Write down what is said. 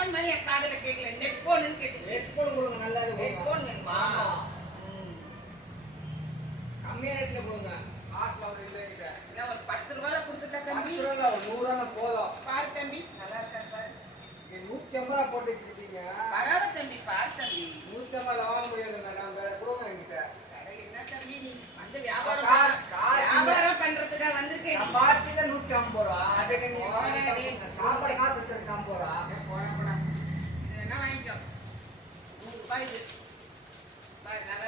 Phone மாதிரி என் காதுல கேட்கல. நெட் போன்னு கேட்டுச்சு. ஹெட்போன் கொடுங்க, நல்லது நெட் போன் வேணுமா? கம்மியா ரேட்ல கொடுங்க. காசு அவ்வளவு இல்லை கிட்ட. என்ன ஒரு 10 ரூபாயில கொடுத்துட்டா தம்பி? 10 ரூபாய் ஒரு 100 ரூபாய் போதும். பாரு தம்பி, நல்லா இருக்கா பாரு. நீங்க 150 ரூபாய் போட்டு வச்சிருக்கீங்க. பரவாயில்ல தம்பி, பாரு தம்பி. 150 வாங்க முடியாது மேடம். வேற கொடுங்க என்கிட்ட. என்ன தம்பி நீ வந்து வியாபாரம் பண்றதுக்காக வந்திருக்கேன். நான் பாச்சில 150 ரூபாய். அதுக்கு நீ சாப்பாடு காசு வச்சிருக்க 50 ரூபாய். போடா போடா. இது என்ன வாங்கிக்கோ? 100 ரூபாய் இது. பாரு நல்லா